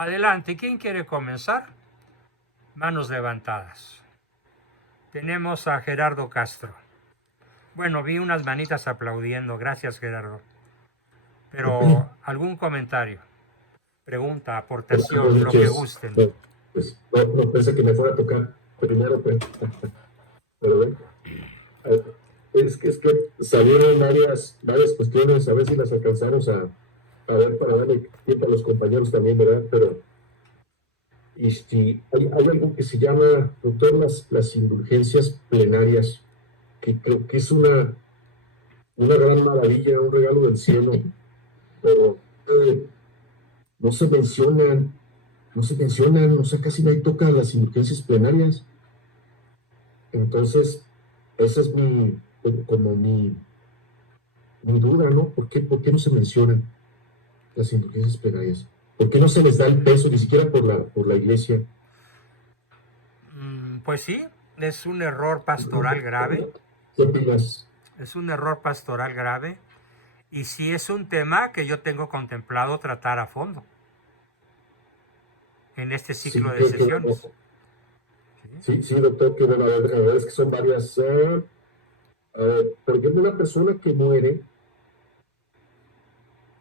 Adelante, ¿quién quiere comenzar? Manos levantadas. Tenemos a Gerardo Castro. Bueno, vi unas manitas aplaudiendo. Gracias, Gerardo. Pero, ¿algún comentario? Pregunta, aportación, Buenas lo que noches. gusten. Pues, no pensé que me fuera a tocar primero, pero bueno. Es que salieron varias cuestiones, a ver si las alcanzamos a ver para darle tiempo a los compañeros también, ¿verdad? Pero hay algo que se llama, doctor, las indulgencias plenarias, que creo que es una gran maravilla, un regalo del cielo, pero no se mencionan, o sea, casi nadie toca las indulgencias plenarias. Entonces, esa es como mi duda, ¿no? ¿Por qué no se mencionan las indulgencias plenarias? ¿Por qué no se les da el peso, ni siquiera por la iglesia? Pues sí, es un error pastoral grave. ¿Qué opinas? Es un error pastoral grave. Y sí es un tema que yo tengo contemplado tratar a fondo en este ciclo Sí, de sesiones. sí, doctor, que bueno, la verdad es que son varias. Por ejemplo, una persona que muere,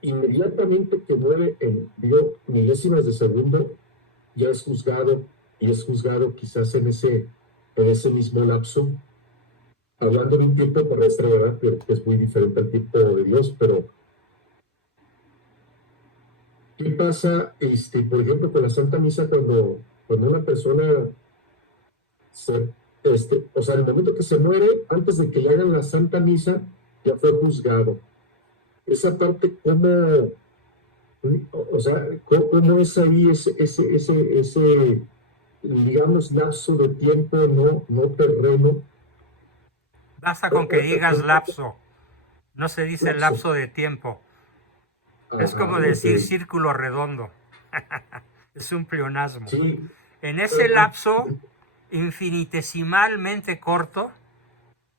inmediatamente que muere dio milésimas de segundo, ya es juzgado, y es juzgado quizás en ese mismo lapso, hablando de un tiempo terrestre, ¿verdad? Pero que es muy diferente al tiempo de Dios, pero ¿qué pasa, por ejemplo, con la Santa Misa cuando una persona o sea, en el momento que se muere, antes de que le hagan la Santa Misa, ya fue juzgado? Esa parte, o sea, cómo es ahí ese, digamos, lapso de tiempo no terreno? Basta con que digas lapso, no se dice Lapso. lapso de tiempo. Es Ajá, como ok. decir círculo redondo. Es un pleonasmo. Sí, En ese lapso infinitesimalmente corto,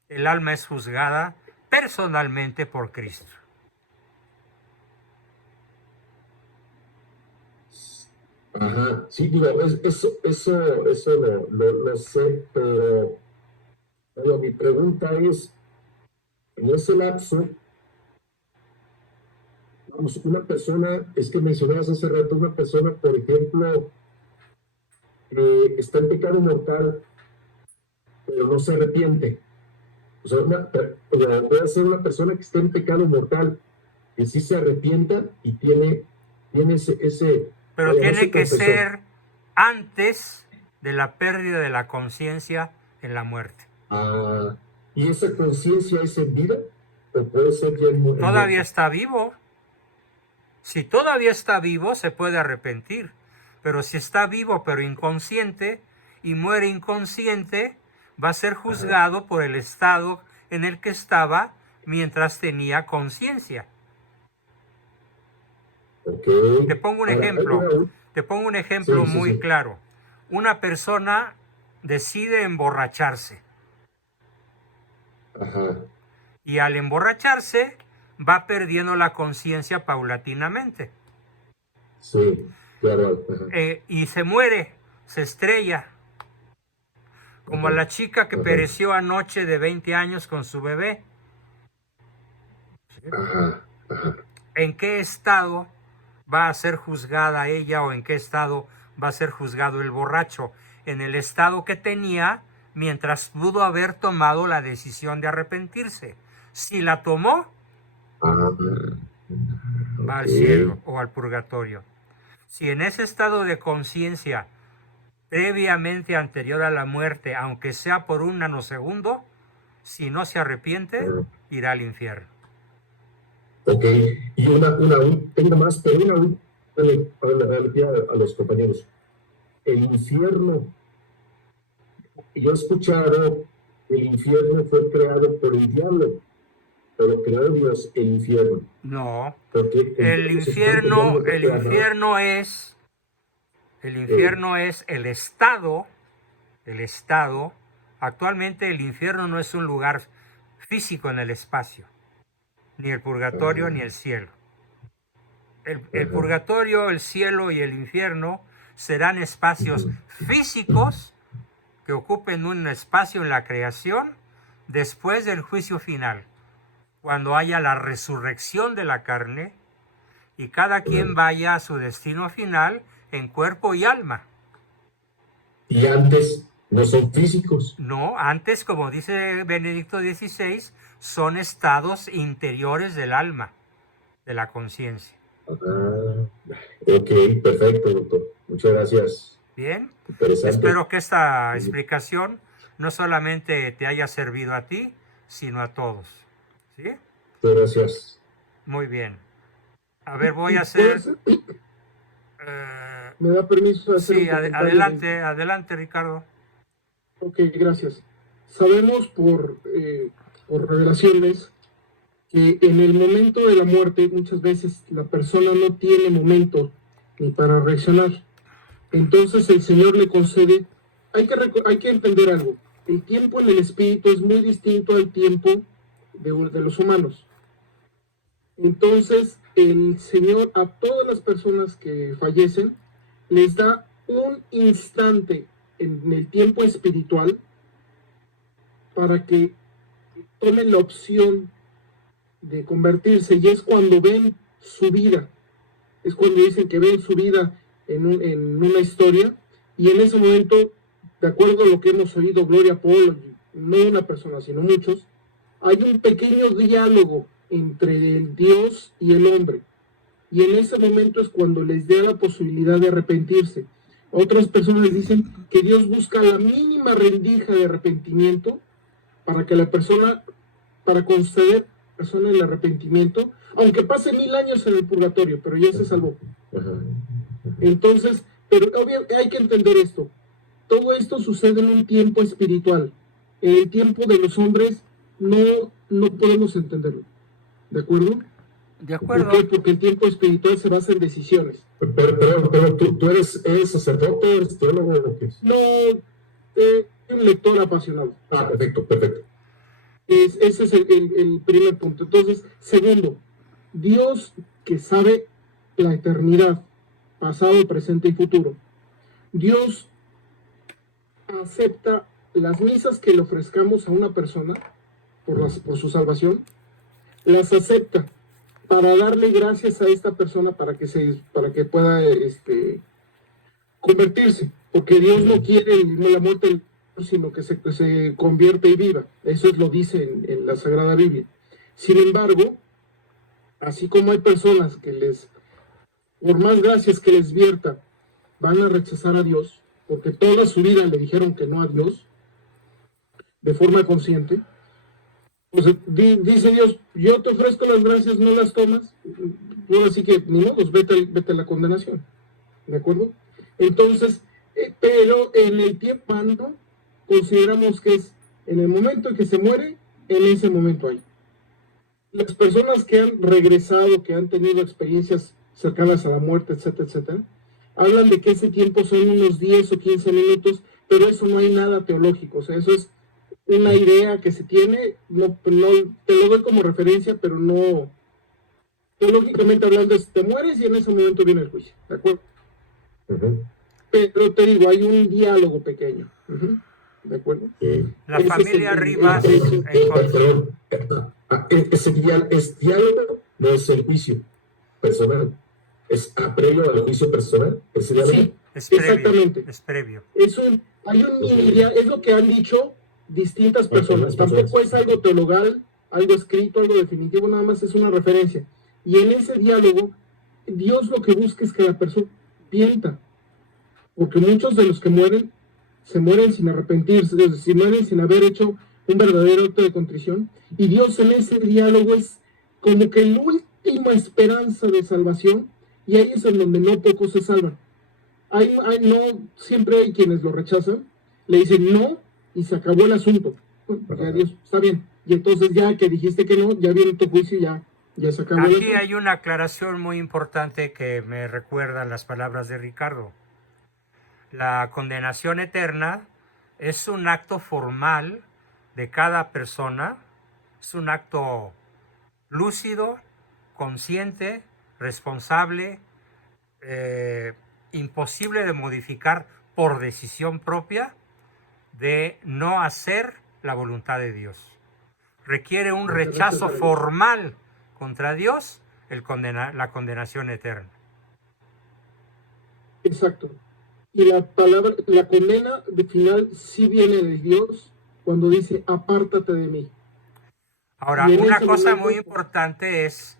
el alma es juzgada personalmente por Cristo. ajá, sí, digo, eso lo sé, pero mi pregunta es, en ese lapso, vamos, una persona, es que mencionabas hace rato, una persona, por ejemplo, está en pecado mortal, pero no se arrepiente. O sea, puede ser una persona que esté en pecado mortal, que sí se arrepienta y tiene Pero vaya, no se tiene que confesó. ser antes de la pérdida de la conciencia en la muerte. Ah, ¿y esa conciencia es en vida o puede ser ya en Todavía muerte? está vivo. Si todavía está vivo, se puede arrepentir. Pero si está vivo pero inconsciente y muere inconsciente, va a ser Ajá, juzgado por el estado en el que estaba mientras tenía conciencia. ok. Te pongo un Ahora, ejemplo. Te pongo un ejemplo sí, sí, muy sí. claro. Una persona decide emborracharse Ajá, y al emborracharse va perdiendo la conciencia paulatinamente. sí, claro, ajá, Y se muere, se estrella, como ajá, la chica que ajá, pereció anoche de 20 años con su bebé. ajá, ajá. ¿En qué estado va a ser juzgada ella o en qué estado va a ser juzgado el borracho? En el estado que tenía mientras pudo haber tomado la decisión de arrepentirse. Si la tomó, Ah, va ok. al cielo o al purgatorio. Si en ese estado de conciencia previamente anterior a la muerte, aunque sea por un nanosegundo, si no se arrepiente, Ah, irá al infierno. ok. Y tengo más, pero a los compañeros. El infierno, yo he escuchado que el infierno fue creado por el diablo, pero creó Dios el infierno, No, porque el diablo se está peleando. el Ajá, infierno es, el infierno es el estado. Actualmente el infierno no es un lugar físico en el espacio, ni el purgatorio ni ajá, el cielo. El purgatorio, el cielo y el infierno serán espacios físicos que ocupen un espacio en la creación después del juicio final, cuando haya la resurrección de la carne y cada quien vaya a su destino final en cuerpo y alma. Y antes no son físicos. No, antes, como dice Benedicto XVI, son estados interiores del alma, de la conciencia. Ok, perfecto, doctor. Muchas gracias. Bien, Interesante. espero que esta explicación no solamente te haya servido a ti, sino a todos. ¿Sí? Muchas gracias. Muy bien. A ver, voy a hacer... ¿Me da permiso de hacer sí, un comentario? adelante, Ricardo. Ok, gracias. Sabemos por revelaciones que en el momento de la muerte muchas veces la persona no tiene momento ni para reaccionar. Entonces el Señor le concede, hay que entender algo, el tiempo en el espíritu es muy distinto al tiempo de los humanos. Entonces el Señor a todas las personas que fallecen les da un instante en el tiempo espiritual para que tomen la opción de convertirse, y es cuando ven su vida, es cuando dicen que ven su vida en una historia, y en ese momento, de acuerdo a lo que hemos oído, Gloria Paul, no una persona, sino muchos, hay un pequeño diálogo entre el Dios y el hombre, y en ese momento es cuando les da la posibilidad de arrepentirse. Otras personas les dicen que Dios busca la mínima rendija de arrepentimiento para que la persona, para conceder a la persona el arrepentimiento, aunque pase 1000 años en el purgatorio, pero ya se salvó. Entonces, pero obviamente hay que entender esto. Todo esto sucede en un tiempo espiritual. En el tiempo de los hombres no podemos entenderlo. ¿De acuerdo? De acuerdo. ¿Por qué? Porque el tiempo espiritual se basa en decisiones. Pero ¿tú eres sacerdote, eres teólogo o qué es? No, un lector apasionado. Perfecto. Ese es el primer punto. Entonces, segundo, Dios que sabe la eternidad, pasado, presente y futuro. Dios acepta las misas que le ofrezcamos a una persona por su salvación, las acepta para darle gracias a esta persona para que pueda convertirse, porque Dios no quiere la muerte, sino que se convierte y viva. Eso lo dice en la Sagrada Biblia. Sin embargo, así como hay personas que por más gracias que les vierta, van a rechazar a Dios, porque toda su vida le dijeron que no a Dios, de forma consciente, pues dice Dios, yo te ofrezco las gracias, no las tomas, así que ni modo, vete a la condenación. ¿De acuerdo? Entonces, pero en el tiempo humano consideramos que es en el momento en que se muere, en ese momento hay. Las personas que han regresado, que han tenido experiencias cercanas a la muerte, etcétera, hablan de que ese tiempo son unos 10 o 15 minutos, pero eso no hay nada teológico, o sea, eso es una idea que se tiene, no te lo doy como referencia, pero no, teológicamente hablando, te mueres y en ese momento viene el juicio, ¿de acuerdo? Pero te digo, hay un diálogo pequeño. ¿De acuerdo? La familia Rivas. Perdón. Ese diálogo no es el juicio personal. Es previo al juicio personal. Ese diálogo. Sí, Es previo, exactamente. Es previo. Hay un es lo que han dicho distintas personas. Tampoco es algo teologal, algo escrito, algo definitivo, nada más es una referencia. Y en ese diálogo, Dios lo que busca es que la persona piensa. Porque muchos de los que mueren, se mueren sin arrepentirse, se mueren sin haber hecho un verdadero acto de contrición. Y Dios en ese diálogo es como que la última esperanza de salvación, y ahí es en donde no pocos se salvan. No, siempre hay quienes lo rechazan, le dicen no, y se acabó el asunto. Ya Dios, está bien. Y entonces ya que dijiste que no, ya viene tu juicio y ya se acabó el asunto. Aquí hay una aclaración muy importante que me recuerdan las palabras de Ricardo. La condenación eterna es un acto formal de cada persona, es un acto lúcido, consciente, responsable, imposible de modificar por decisión propia, de no hacer la voluntad de Dios. Requiere un rechazo formal contra Dios, la condenación eterna. Exacto. Y la palabra, la condena de final sí viene de Dios cuando dice, apártate de mí. Ahora, Y en una ese cosa momento- muy importante es,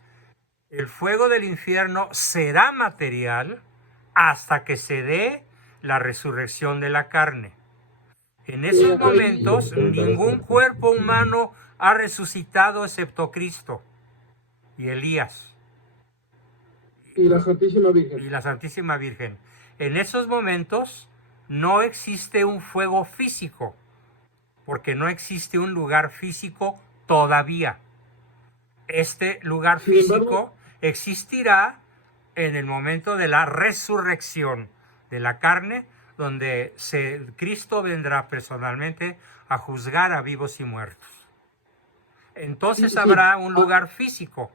el fuego del infierno será material hasta que se dé la resurrección de la carne. En esos momentos, ningún cuerpo humano ha resucitado excepto Cristo y Elías Y la Santísima Virgen. y la Santísima Virgen. En esos momentos no existe un fuego físico, porque no existe un lugar físico todavía. Este lugar Sin físico embargo, existirá en el momento de la resurrección de la carne, donde Cristo vendrá personalmente a juzgar a vivos y muertos. Entonces sí, habrá un lugar físico.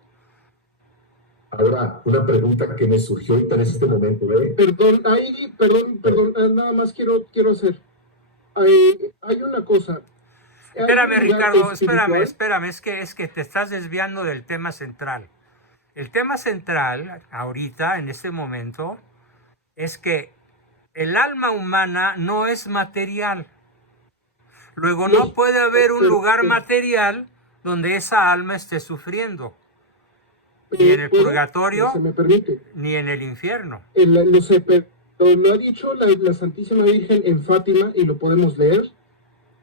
Ahora, una pregunta que me surgió ahorita en este momento, ¿eh? perdón, nada más quiero hacer. Hay una cosa. Hay Espérame, un lugar Ricardo, espiritual. espérame, es que te estás desviando del tema central. El tema central, ahorita, en este momento, es que el alma humana no es material. Luego no puede haber un lugar material donde esa alma esté sufriendo, ni en el ¿Puedo? purgatorio, Se me permite. ni en el infierno. No sé, pero lo ha dicho la Santísima Virgen en Fátima y lo podemos leer.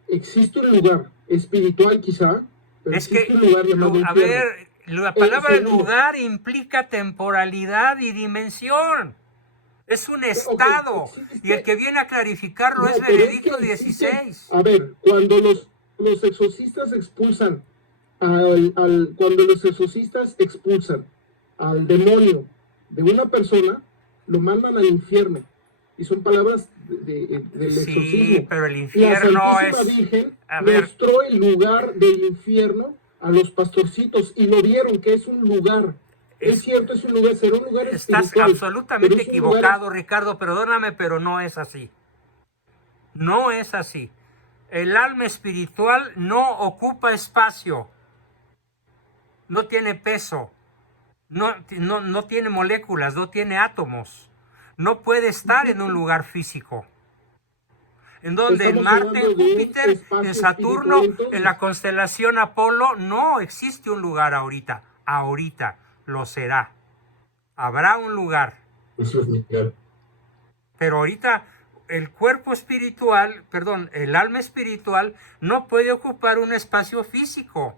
Existe un lugar espiritual quizá, pero Es existe que, un lugar llamado a infierno. ver, la palabra segundo. lugar implica temporalidad y dimensión. Es un estado. existe- Y el que viene a clarificarlo No, es pero Benedicto que existe- XVI. A ver, cuando los exorcistas expulsan cuando los exorcistas expulsan al demonio de una persona, lo mandan al infierno. Y son palabras del Sí, exorcismo. pero el La infierno Santísima es... Virgen A ver, mostró el lugar del infierno a los pastorcitos y lo vieron que es un lugar. Es cierto, es un lugar, será un lugar estás espiritual. absolutamente pero es un lugar equivocado, Ricardo, perdóname, pero no es así. No es así. El alma espiritual no ocupa espacio, no tiene peso, no tiene moléculas, no tiene átomos. No puede estar en un lugar físico. En donde en Estamos Marte, en hablando de un Júpiter, espacio en Saturno, espiritual, entonces. en la constelación Apolo, no existe un lugar ahorita. Ahorita lo será. Habrá un lugar. Eso es legal. Pero ahorita el cuerpo espiritual, perdón, el alma espiritual no puede ocupar un espacio físico.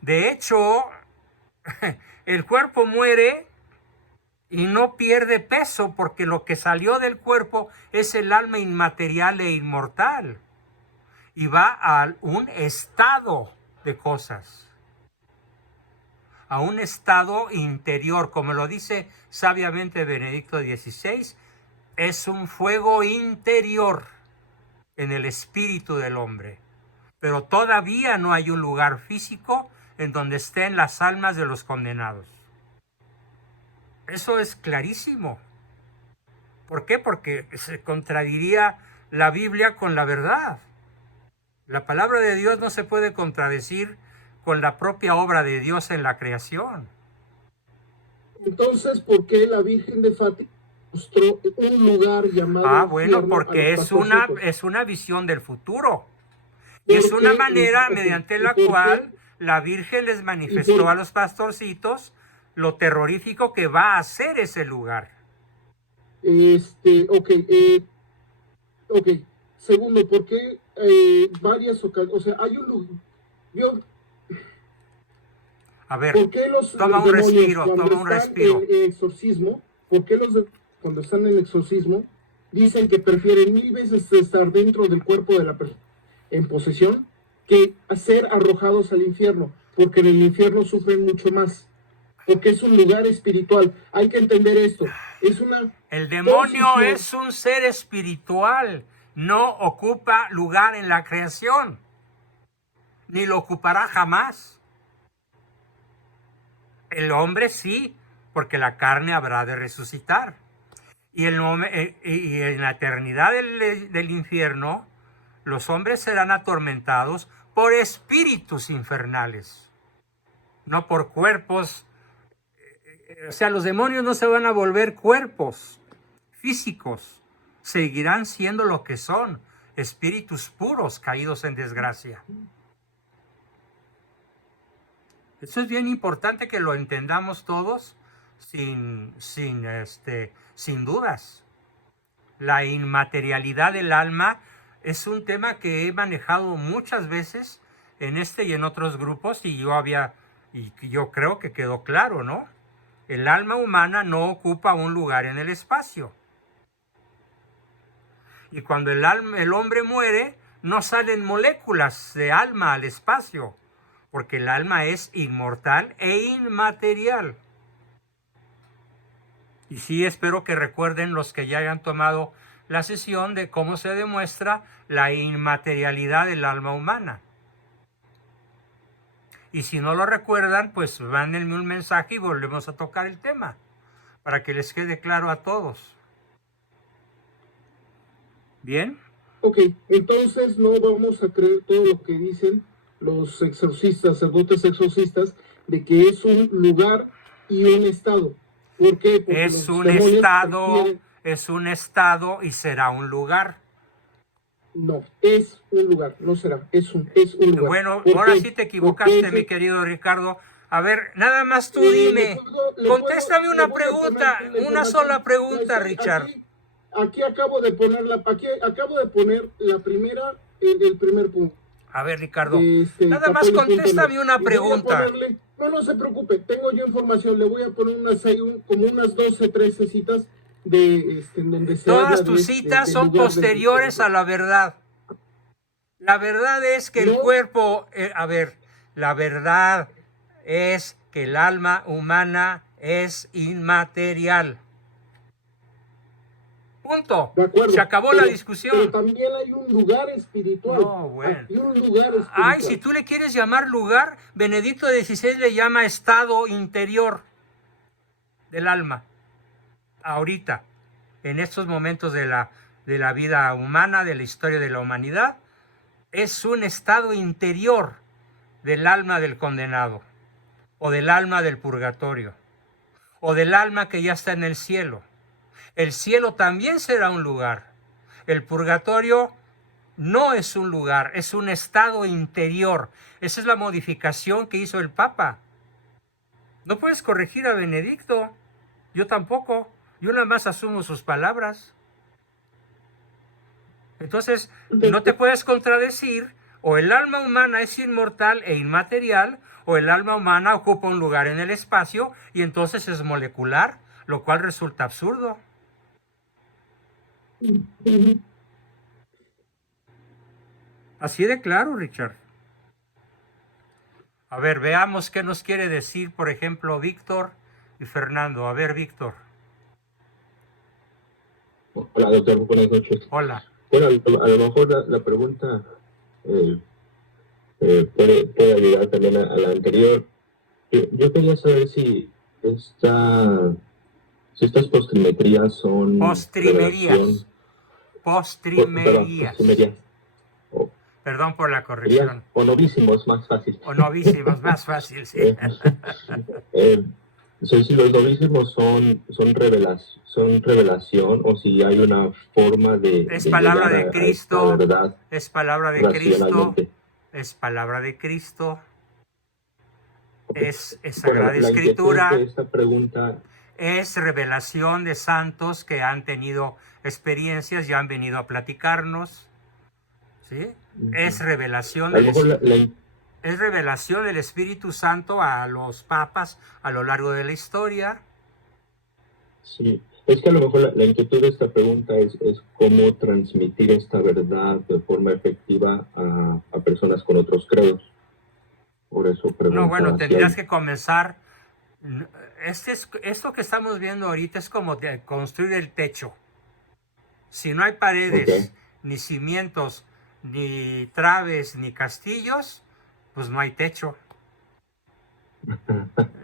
De hecho, el cuerpo muere y no pierde peso porque lo que salió del cuerpo es el alma inmaterial e inmortal. Y va a un estado de cosas, a un estado interior, como lo dice sabiamente Benedicto XVI, es un fuego interior en el espíritu del hombre. Pero todavía no hay un lugar físico en donde estén las almas de los condenados. Eso es clarísimo. ¿Por qué? Porque se contradiría la Biblia con la verdad. La palabra de Dios no se puede contradecir con la propia obra de Dios en la creación. Entonces, ¿por qué la Virgen de Fátima mostró un lugar llamado Bueno, infierno porque a los pastorcitos? es una visión del futuro. Y es ¿Por una qué? manera Ok, mediante ¿y la por qué? cual la Virgen les manifestó a los pastorcitos lo terrorífico que va a ser ese lugar. Ok. Segundo, ¿por qué varias ocasiones? O sea, hay un lugar. A ver, ¿Por qué los toma un demonios respiro, cuando toma un están respiro. en exorcismo, por qué cuando están en exorcismo dicen que prefieren 1000 veces estar dentro del cuerpo de la persona en posesión que ser arrojados al infierno? Porque en el infierno sufren mucho más. Porque es un lugar espiritual. Hay que entender esto. Es una El demonio posición. es un ser espiritual, no ocupa lugar en la creación, ni lo ocupará jamás. El hombre sí, porque la carne habrá de resucitar. Y en la eternidad del infierno, los hombres serán atormentados por espíritus infernales, no por cuerpos. O sea, los demonios no se van a volver cuerpos físicos, seguirán siendo lo que son, espíritus puros caídos en desgracia. Eso es bien importante que lo entendamos todos sin dudas. La inmaterialidad del alma es un tema que he manejado muchas veces en este y en otros grupos y yo creo que quedó claro, ¿no? El alma humana no ocupa un lugar en el espacio. Y cuando el hombre muere, no salen moléculas de alma al espacio, porque el alma es inmortal e inmaterial. Y sí, espero que recuerden los que ya hayan tomado la sesión de cómo se demuestra la inmaterialidad del alma humana. Y si no lo recuerdan, pues mándenme un mensaje y volvemos a tocar el tema, para que les quede claro a todos. ¿Bien? Ok, entonces no vamos a creer todo lo que dicen los exorcistas, sacerdotes exorcistas, de que es un lugar y un estado. ¿Por qué? Porque Es un estado y será un lugar. No, es un lugar, no será, es un lugar. Bueno, ahora sí te equivocaste, mi querido Ricardo. A ver, nada más tú dime. Contéstame una pregunta, una sola pregunta, Richard. Aquí acabo de poner la primera, el primer punto. A ver, Ricardo, nada más contéstame una pregunta. No se preocupe, tengo yo información, le voy a poner como unas 12, 13 citas de en donde se habla. Todas tus citas son posteriores a la verdad. La verdad es que el cuerpo, la verdad es que el alma humana es inmaterial. Punto. De acuerdo, se acabó la discusión. Pero también hay un lugar espiritual. No, bueno. Hay un lugar espiritual. Ay, si tú le quieres llamar lugar, Benedicto XVI le llama estado interior del alma. Ahorita, en estos momentos de la vida humana, de la historia de la humanidad, es un estado interior del alma del condenado, o del alma del purgatorio, o del alma que ya está en el cielo. El cielo también será un lugar. El purgatorio no es un lugar, es un estado interior. Esa es la modificación que hizo el Papa. No puedes corregir a Benedicto, yo tampoco. Yo nada más asumo sus palabras. Entonces, no te puedes contradecir. O el alma humana es inmortal e inmaterial, o el alma humana ocupa un lugar en el espacio y entonces es molecular, lo cual resulta absurdo. Así de claro, Richard. A ver, veamos qué nos quiere decir, por ejemplo, Víctor y Fernando. A ver, Víctor. Hola, doctor, buenas noches. Hola. Bueno, a lo mejor la pregunta puede ayudar también a la anterior. Yo quería saber si estas postrimerías son... Postrimerías. Postrimerías. Perdón por la corrección. O novísimos, más fácil. O novísimos, más fácil, sí. Si los novísimos son revelación o si hay una forma de... Es palabra de Cristo. Verdad, es palabra de Cristo. Es palabra de Cristo. Okay. Es Sagrada Escritura. Esta pregunta... Es revelación de santos que han tenido experiencias y han venido a platicarnos. ¿Sí? Es revelación es revelación del Espíritu Santo a los papas a lo largo de la historia. Sí, es que a lo mejor la inquietud de esta pregunta es cómo transmitir esta verdad de forma efectiva a personas con otros credos. Por eso pregunto. No, bueno, tendrías que comenzar. Esto que estamos viendo ahorita es como de construir el techo. Si no hay paredes, ni cimientos, ni traves, ni castillos, pues no hay techo.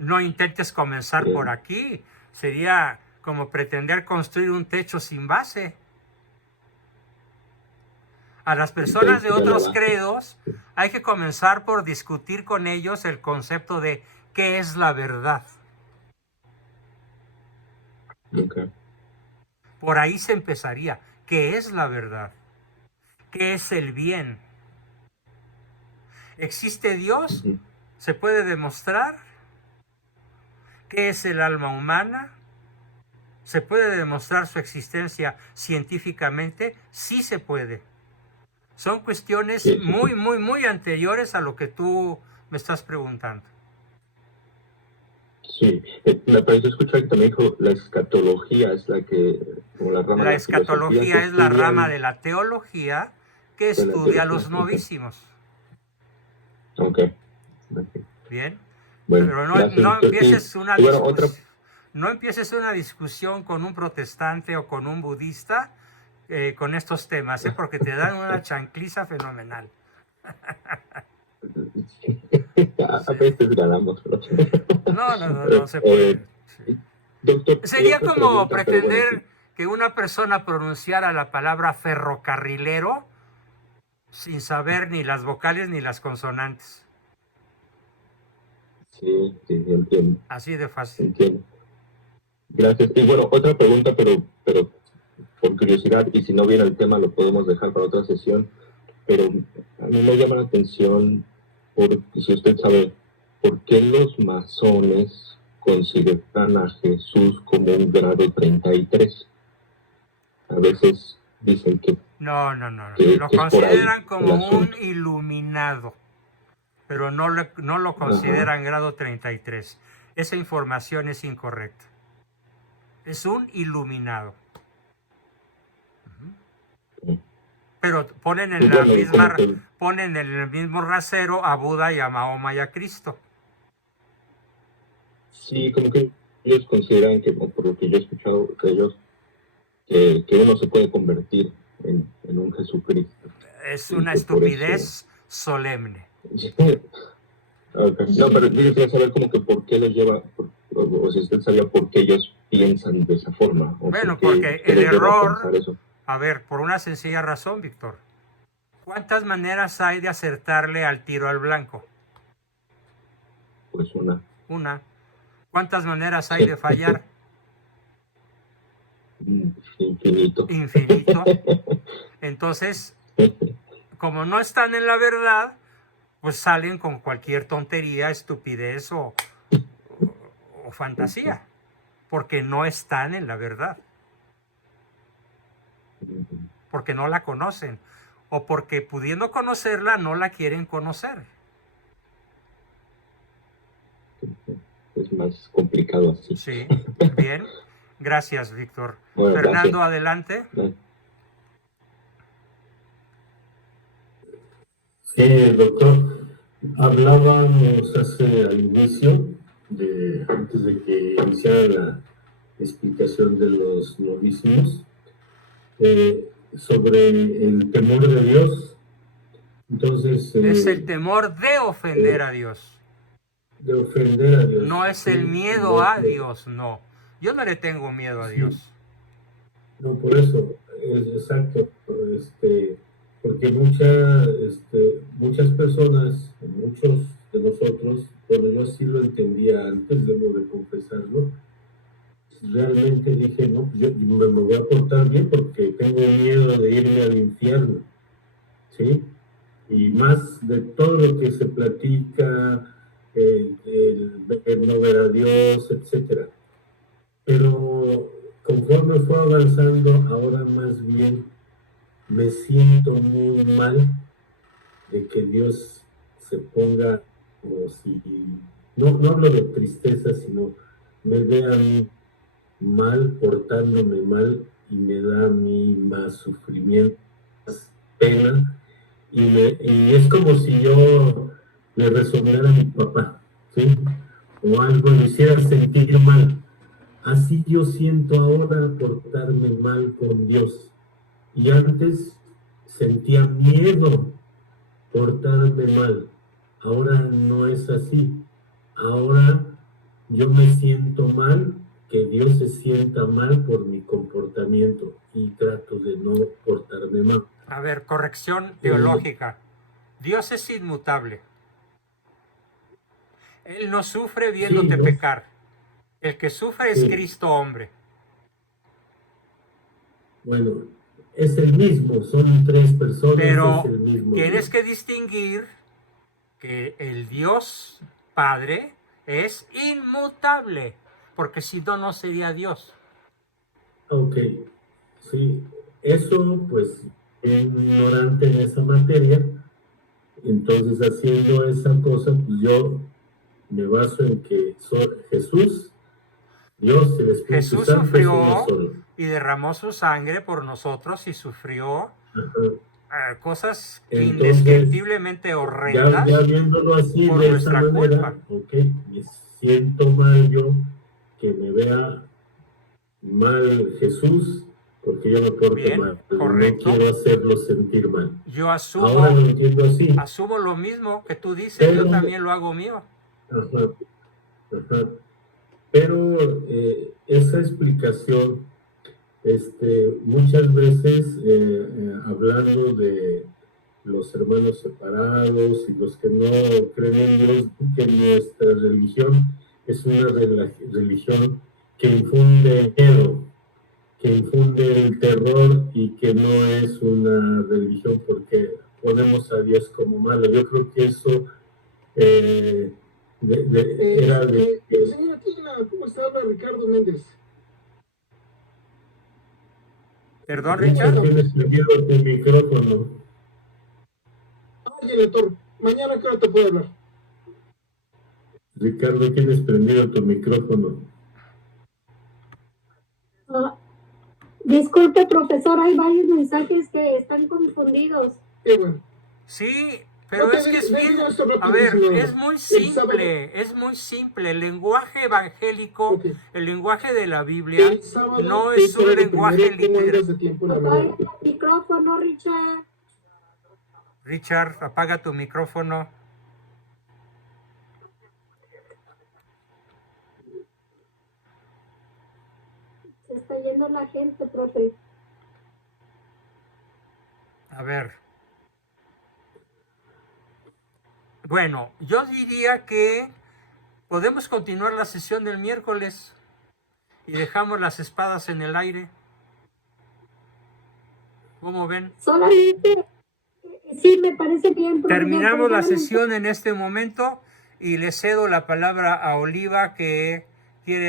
No intentes comenzar Bien. por aquí. Sería como pretender construir un techo sin base. A las personas de Entonces, ya la otros base. credos hay que comenzar por discutir con ellos el concepto de qué es la verdad. Ok. Por ahí se empezaría. ¿Qué es la verdad? ¿Qué es el bien? ¿Existe Dios? Ujú. ¿Se puede demostrar? ¿Qué es el alma humana? ¿Se puede demostrar su existencia científicamente? Sí se puede. Son cuestiones Sí, sí, sí. muy anteriores a lo que tú me estás preguntando. Sí, me pareció escuchar que también dijo la escatología es la que, como la rama de La la filosofía que escatología es la rama estudian de la teología que de la estudia a teología. los Ok, novísimos. ok. Ok. Bien, Bueno, pero gracias, no doctor. empieces una Y bueno, otra, discusión. No empieces una discusión con un protestante o con un budista con estos temas, porque te dan una chancliza fenomenal. a veces ganamos, pero... No se puede. Sí. Doctor, y Sería otra como pregunta, pero bueno, pretender que una persona pronunciara la palabra ferrocarrilero sin saber ni las vocales ni las consonantes. sí, sí, entiendo, Así de fácil. entiendo. Gracias. Y bueno, otra pregunta, pero por curiosidad, y si no viene el tema lo podemos dejar para otra sesión, pero a mí me llama la atención, si usted sabe, ¿por qué los masones consideran a Jesús como un grado 33? A veces dicen No. Lo que es por ahí consideran el como un asunto. iluminado, pero no lo Ajá. consideran grado 33. Esa información es incorrecta. Es un iluminado. Pero Y bueno, y como que ponen en el mismo rasero a Buda y a Mahoma y a Cristo. sí, como que ellos consideran que, o por lo que yo he escuchado de ellos, que uno se puede convertir en un Jesucristo Es y una que por eso... estupidez solemne. Okay. No, pero yo quería saber como que por qué los lleva, o si usted sabía por qué ellos piensan de esa forma, o Bueno, porque qué el los lleva a error, pensar eso. a ver, por una sencilla razón, Víctor. ¿Cuántas maneras hay de acertarle al tiro al blanco? Pues una. Una. ¿Cuántas maneras hay de fallar? Infinito. Infinito. Entonces, como no están en la verdad, pues salen con cualquier tontería, estupidez o fantasía, porque no están en la verdad, porque no la conocen, o porque pudiendo conocerla no la quieren conocer. Es más complicado así. Sí, bien. Gracias, Víctor. Bueno, gracias. Fernando, adelante. Sí, doctor, hablábamos al inicio, antes de que iniciara la explicación de los novísimos, sobre el temor de Dios. Entonces, Es el temor de ofender a Dios. de ofender a Dios. No es el miedo a Dios, no. Yo no le tengo miedo a Dios. No, por eso, es exacto, porque muchas personas, muchos de nosotros, bueno, yo sí lo entendía antes, debo de confesarlo, realmente dije, no, pues yo me voy a portar bien porque tengo miedo de irme al infierno, ¿sí? Y más de todo lo que se platica, el no ver a Dios, etcétera. Pero conforme fue avanzando, ahora más bien me siento muy mal de que Dios se ponga como si, no hablo de tristeza, sino me vea a mí mal, portándome mal, y me da a mí más sufrimiento, más pena, y es como si yo le resonara a mi papá, ¿sí? O algo le hiciera sentir mal. Así yo siento ahora portarme mal con Dios. Y antes sentía miedo portarme mal. Ahora no es así. ahora yo me siento mal, que Dios se sienta mal por mi comportamiento y trato de no portarme mal. A ver, corrección teológica. Dios es inmutable. Él no sufre viéndote ¿no? pecar. El que sufre es Sí. Cristo hombre. Bueno, es el mismo, son tres personas, Pero es el mismo tienes Dios. que distinguir que el Dios Padre es inmutable, porque si no, no sería Dios. Ok, sí, eso pues ignorante en esa materia, entonces haciendo esa cosa, pues yo me baso en que Jesús, Dios, el Espíritu Jesús Santo es uno sufrió solo. y derramó su sangre por nosotros y sufrió Ajá. cosas Entonces, indescriptiblemente ya horrendas viéndolo así por de esa nuestra manera, culpa. ok, me siento mal yo que me vea mal Jesús porque yo me porto Bien, mal, no correcto. quiero hacerlo sentir mal. Yo Ahora lo entiendo así, asumo lo mismo que tú dices, pero, yo también lo hago mío. ajá, ajá, pero esa explicación, muchas veces hablando de los hermanos separados y los que no creen en Dios, que nuestra religión es una religión que infunde miedo, que infunde el terror y que no es una religión porque ponemos a Dios como malo. Yo creo que eso era de... Señora Tina, ¿cómo está? Habla Ricardo Méndez. Perdón, Richard, Richard. tienes prendido tu micrófono. Oye, doctor, mañana ¿qué hora te puedo hablar? Ricardo, tienes prendido tu micrófono. Disculpe, profesor, hay varios mensajes que están confundidos. Qué bueno. Sí, pero Ok, es que es le bien, digo esto a ver, rapidísimo. es muy El sábado- simple, es muy simple. El lenguaje evangélico, Ok. el lenguaje de la Biblia, El sábado, no ¿qué es un horario lenguaje primero? ¿Cómo literal. andas de tiempo en la Apaga mañana? el micrófono, Richard. Richard, apaga tu micrófono. Se está yendo la gente, profe. A ver. Bueno, yo diría que podemos continuar la sesión del miércoles y dejamos las espadas en el aire. ¿Cómo ven? Solamente, sí, me parece bien, profesor. Terminamos la solamente- sesión en este momento y le cedo la palabra a Oliva, que quiere